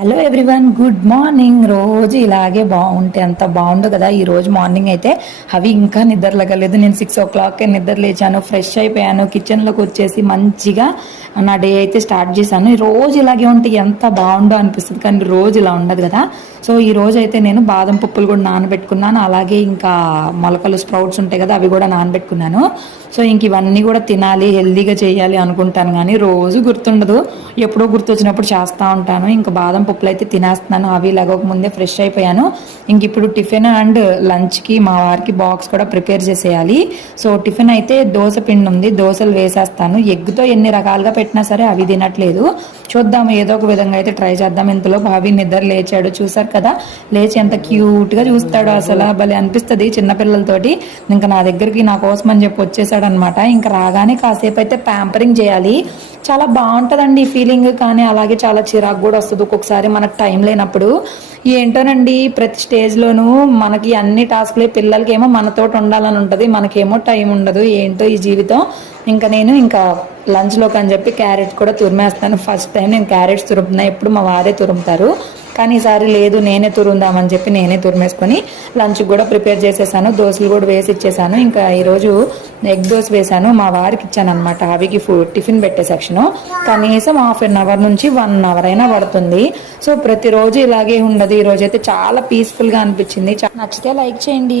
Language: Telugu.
హలో ఎవ్రీవన్ గుడ్ మార్నింగ్ రోజు ఇలాగే బాగుంటే ఎంత బాగుందో కదా. ఈ రోజు మార్నింగ్ అయితే అవి ఇంకా నిద్రలగలేదు. నేను సిక్స్ ఓ క్లాక్కే నిద్ర లేచాను ఫ్రెష్ అయిపోయాను కిచెన్లోకి వచ్చేసి మంచిగా నా డే అయితే స్టార్ట్ చేశాను. ఈ రోజు ఇలాగే ఉంటే ఎంత బాగుండో అనిపిస్తుంది కానీ రోజు ఇలా ఉండదు కదా. సో ఈ రోజు అయితే నేను బాదం పప్పులు కూడా నానబెట్టుకున్నాను. అలాగే ఇంకా మొలకలు స్ప్రౌట్స్ ఉంటాయి కదా అవి కూడా నానబెట్టుకున్నాను. సో ఇంక ఇవన్నీ కూడా తినాలి హెల్దీగా చేయాలి అనుకుంటాను కానీ రోజు గుర్తుండదు. ఎప్పుడో గుర్తొచ్చినప్పుడు చేస్తూ ఉంటాను. ఇంకా బాదం పప్పులు అయితే తినేస్తున్నాను. అవి లగక ముందే ఫ్రెష్ అయిపోయాను. ఇంక ఇప్పుడు టిఫిన్ అండ్ లంచ్కి మా వారికి బాక్స్ కూడా ప్రిపేర్ చేసేయాలి. సో టిఫిన్ అయితే దోశ పిండి ఉంది. దోశలు వేసేస్తాను. ఎగ్తో ఎన్ని రకాలుగా పెట్టినా సరే అవి తినట్లేదు. చూద్దాం. ఏదో ఒక విధంగా అయితే ట్రై చేద్దాం. ఇంతలో భావి నిద్ర లేచాడు. చూసారు కదా? లేచి ఎంత క్యూట్గా చూస్తాడు అసలు. భలే అనిపిస్తుంది చిన్నపిల్లలతోటి. ఇంకా నా దగ్గరికి నా కోసం అని చెప్పి వచ్చేసాడు అనమాట ఇంకా రాగానే కాసేపు అయితే ప్యాంపరింగ్ చేయాలి. చాలా బాగుంటుందండి ఈ ఫీలింగ్. కానీ అలాగే చాలా చిరాకు కూడా వస్తుంది ఒక్కొక్కసారి. మనకు టైం లేనప్పుడు ఏంటోనండి ప్రతి స్టేజ్లోనూ మనకి అన్ని టాస్క్లే పిల్లలకి ఏమో మనతోటి ఉండాలని ఉంటుంది మనకేమో టైం ఉండదు ఏంటో ఈ జీవితం? ఇంకా నేను ఇంకా లంచ్లోకి అని చెప్పి క్యారెట్ కూడా తురిమేస్తాను. ఫస్ట్ టైం నేను క్యారెట్స్ తురుముతున్నా. ఎప్పుడు మా వారే తురుముతారు. కానీ ఈసారి లేదు నేనే తురుందామని చెప్పి నేనే తురిమేసుకొని లంచ్ కూడా ప్రిపేర్ చేసేసాను. దోశలు కూడా వేసి ఇచ్చేసాను. ఇంకా ఈరోజు ఎగ్ దోశ వేసాను. మా వారికి ఇచ్చాను అనమాట అవికి ఫుడ్ టిఫిన్ పెట్టే సెక్షన్. కనీసం హాఫ్ అన్ అవర్ నుంచి వన్ అవర్ అయినా పడుతుంది. సో ప్రతిరోజు ఇలాగే ఉండదు. ఈరోజు అయితే చాలా పీస్ఫుల్గా అనిపించింది. నచ్చితే లైక్ చేయండి.